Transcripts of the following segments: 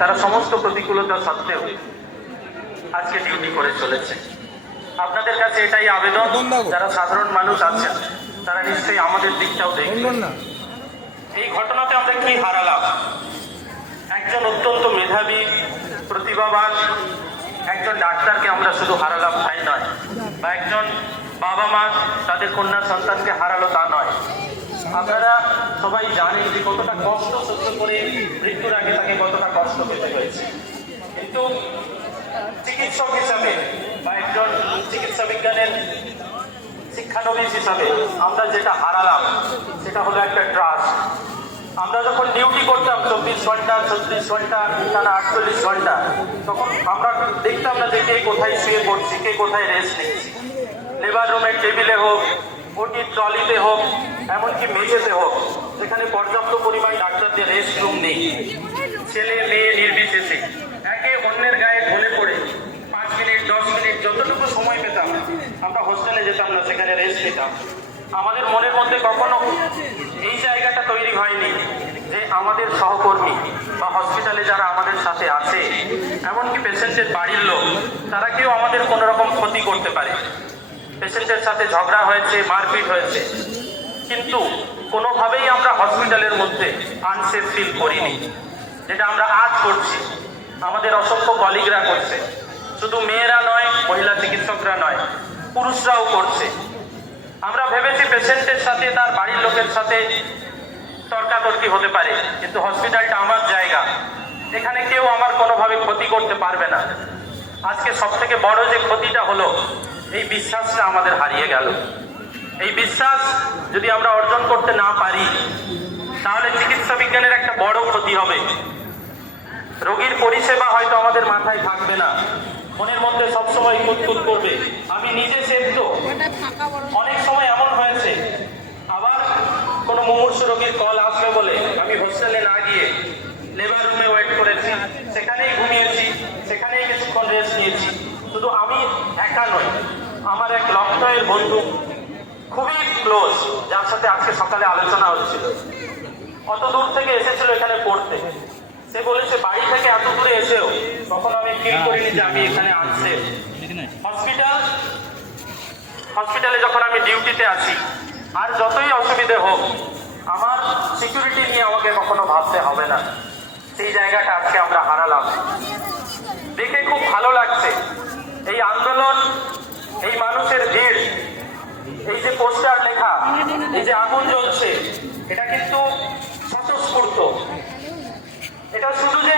তারা সমস্ত প্রতিকূলতা সত্ত্বেও আজকে ডিউটি করে চলেছে। আপনাদের কাছে এটাই আবেদন যারা সাধারণ মানুষ আছেন তারা নিশ্চয়ই আমাদের দিকটাও দেখবেন এই ঘটনাতে আমরা কি হারালাম? একজন অত্যন্ত মেধাবী প্রতিভাবান একজন ডাক্তারকে আমরা শুধু হারালাম তাই নয় বা একজন বাবা মা তাদের কন্যা সন্তানকে হারালো তা নয়। আপনারা সবাই জানেন যে কতটা কষ্ট সহ্য করে মৃত্যুর আগে তাকে কতটা কষ্ট পেতে হয়েছে। কিন্তু চিকিৎসক হিসাবে বা একজন চিকিৎসা বিজ্ঞানের শিক্ষানবিশ হিসাবে আমরা যেটা হারালাম, সেটা হলো একটা ট্রাস্ট আমরা যখন ডিউটি করতাম চব্বিশ ঘণ্টা, ছত্রিশ ঘণ্টা টানা আটচল্লিশ ঘণ্টা, তখন আমরা দেখতাম না যে কে কোথায় শুয়ে পড়ছি, কে কোথায় রেস্ট নিচ্ছি। লেবার রুমের টেবিলে হোক ওটির ট্রলিতে হোক, এমনকি মেঝেতে হোক, সেখানে পর্যাপ্ত পরিমাণ ডাক্তারদের রেস্ট রুম নেই। ছেলে, মেয়ে নির্বিশেষে, একে অন্যের গায়ে ঢলে পড়ে, পাঁচ মিনিট, দশ মিনিট, যতটুকু সময় পেতাম, আমরা হোস্টেলে যেতাম না, সেখানে রেস্ট নিতাম। আমাদের মনের মধ্যে কখনো এই জায়গাটা তৈরি হয়নি যে আমাদের সহকর্মী বা হসপিটালে যারা আমাদের সাথে আছে, এমনকি পেশেন্টের বাড়ির লোক, তারা কেউ আমাদের কোনো রকম ক্ষতি করতে পারে। পেশেন্টের সাথে ঝগড়া হয়েছে, মারপিট হয়েছে। কিন্তু কোনোভাবেই আমরা হসপিটালের মধ্যে আনসেফ ফিল করিনি, যেটা আমরা আজ করছি। আমাদের অসংখ্য কলিগরা করছে। শুধু মেয়েরা নয়, মহিলা চিকিৎসকরা নয়, পুরুষরাও করছে। আমরা ভেবেছি পেশেন্টের সাথে, তার বাড়ির লোকের সাথে তর্কাতর্কি হতে পারে, কিন্তু হসপিটালটা আমার জায়গা। এখানে কেউ আমার কোনোভাবে ক্ষতি করতে পারবে না। আজকে সব থেকে বড় যে ক্ষতিটা হলো এই বিশ্বাসটা আমাদের হারিয়ে গেল। এই বিশ্বাস যদি আমরা অর্জন করতে না পারি, তাহলে চিকিৎসা বিজ্ঞানের একটা বড় ক্ষতি হবে। রোগীর পরিষেবা হয়তো আমাদের মাথায় থাকবে না। মনের মধ্যে সবসময় কুতকুত করবে। আমি নিজে সেদ্ধ। অনেক সময় এমন হয়েছে। আবার কোনো মুমূর্ষ রোগীর কল আসবে বলে আমি হোস্টেলে না গিয়ে লেবার রুমে ওয়েট করেছি। সেখানেই ঘুমিয়েছি, সেখানেই কিছুক্ষণ রেস্ট নিয়েছি। শুধু আমি একা নই আমার এক লক্ষয়ের বন্ধু খুবই ক্লোজ যার সাথে আজকে সকালে আলোচনা হচ্ছিল। অত দূর থেকে এসেছিল এখানে পড়তে? সে বলেছে, বাড়ি থেকে এত দূরে এসেও তখন আমি ফিল করিনি যে আমি এখানে আসছে। হসপিটাল হসপিটালে যখন আমি ডিউটিতে আছি, আর যতই অসুবিধে হোক, আমার সিকিউরিটি নিয়ে আমাকে কখনো ভাবতে হবে না। সেই জায়গাটা আজকে আমরা হারালাম। দেখে খুব ভালো লাগছে। এই আন্দোলন এই মানুষের ভিড় এই যে পোস্টার লেখা, এই যে আগুন জ্বলছে, এটা কিন্তু স্বতঃস্ফূর্ত। এটা শুধু যে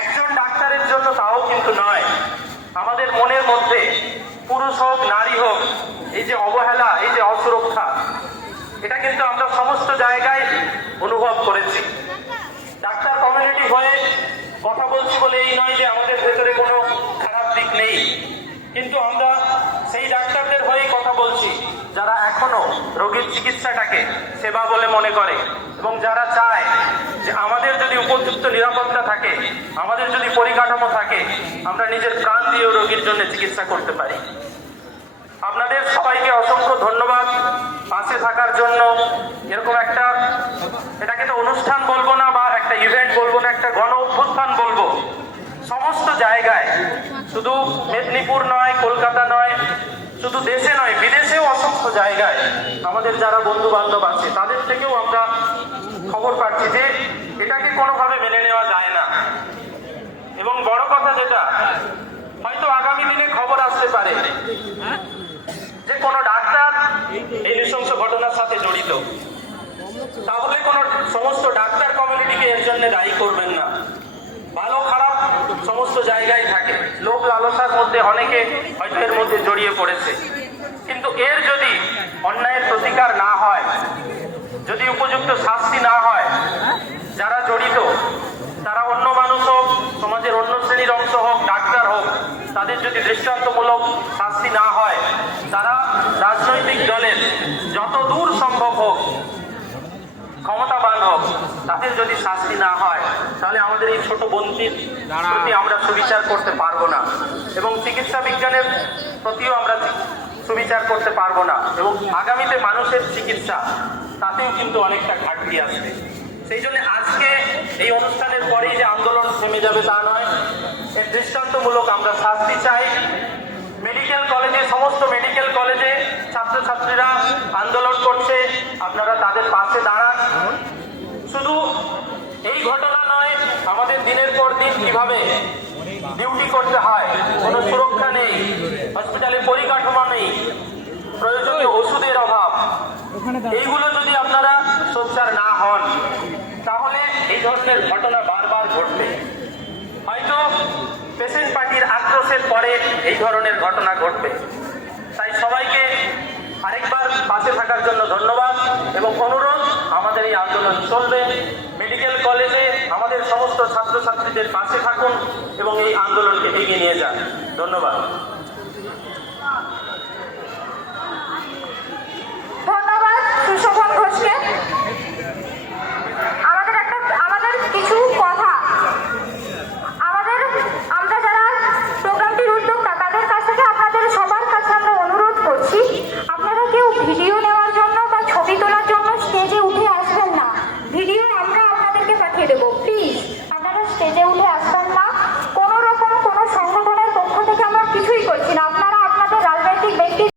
একজন ডাক্তারের জন্য তাও কিন্তু নয়, আমাদের মনের মধ্যে পুরুষ হোক, নারী হোক, এই যে অবহেলা, এই যে অসুরক্ষা, এটা কিন্তু আমরা সমস্ত জায়গায় অনুভব করেছি ডাক্তার কমিউনিটি হয়ে কথা বলছি বলে এই নয় যে আমাদের ভেতরে কোনো খারাপ দিক নেই কিন্তু আমরা সেই ডাক্তারদের হয়েই কথা বলছি যারা এখনও রোগীর চিকিৎসাটাকে সেবা বলে মনে করে এবং যারা চায় যে আমাদের যদি উপযুক্ত নিরাপত্তা থাকে, আমাদের যদি পরিকাঠামো থাকে, আমরা নিজের প্রাণ দিয়েও রোগীর জন্য চিকিৎসা করতে পারি। আপনাদের সবাইকে অসংখ্য ধন্যবাদ পাশে থাকার জন্য। এরকম একটা, এটাকে তো অনুষ্ঠান বলব না বা একটা ইভেন্ট বলব না, একটা গণ অভ্যুত্থান বলব। সমস্ত জায়গায়, শুধু মেদিনীপুর নয়, কলকাতা নয় শুধু দেশে নয়, বিদেশেও অসংখ্য জায়গায় আমাদের যারা বন্ধু বান্ধব আছে, তাদের থেকেও আমরা খবর পাচ্ছি যে এটাকে কোনোভাবে মেনে নেওয়া যায় না। এবং বড় কথা যেটা, হয়তো আগামী দিনে খবর আসতে পারে যে কোনো ডাক্তার এই নৃশংস ঘটনার সাথে জড়িত। তাহলে কোনো সমস্ত ডাক্তার কমিউনিটিকে এর জন্য দায়ী করবেন না। ভালো খারাপ সমস্ত জায়গায় থাকে লোক মধ্যে অনেকে হয়তো এর মধ্যে জড়িয়ে পড়েছে। কিন্তু এর যদি অন্যায়ের প্রতিকার না হয়, যদি উপযুক্ত শাস্তি না হয়, যারা জড়িত, তারা অন্য মানুষ হোক, সমাজের অন্য শ্রেণির অংশ হোক, ডাক্তার হোক, তাদের যদি দৃষ্টান্তমূলক শাস্তি না হয়, তারা রাজনৈতিক দলের যত দূর সম্ভব হোক, ক্ষমতাবান হোক, তাদের যদি শাস্তি না হয়, তাহলে আমাদের এই ছোট প্রতি আমরা সুবিচার করতে পারব না। এবং চিকিৎসা বিজ্ঞানের প্রতিও আমরা সুবিচার করতে পারব না। এবং আগামীতে মানুষের চিকিৎসা, তাতেও কিন্তু অনেকটা ঘাটতি আসবে। সেই জন্য আজকে এই অনুষ্ঠানের পরেই যে আন্দোলন থেমে যাবে তা নয়, এর দৃষ্টান্তমূলক আমরা শাস্তি চাই। মেডিকেল কলেজে, সমস্ত মেডিকেল কলেজে ছাত্রছাত্রীরা আন্দোলন করছে, আপনারা তাদের পাশে দাঁড়ান। শুধু এই ঘটনা নয়, আমাদের দিনের পর দিন কীভাবে ডিউটি করতে হয়, কোনো সুরক্ষা নেই হসপিটালে পরিকাঠামো নেই, প্রয়োজনীয় ওষুধের অভাব। এইগুলো যদি আপনারা সোচ্চার না হন, তাহলে এই ধরনের ঘটনা বারবার ঘটবে। হয়তো পেশেন্ট পার্টির আক্রোশের পরে এই ধরনের ঘটনা ঘটবে। তাই সবাইকে আরেকবার পাশে থাকার জন্য ধন্যবাদ এবং অনুরোধ, আমাদের এই আন্দোলন চলবে। মেডিকেল কলেজে আমাদের সমস্ত ছাত্রছাত্রীদের পাশে থাকুন এবং এই আন্দোলনকে এগিয়ে নিয়ে যান। ধন্যবাদ।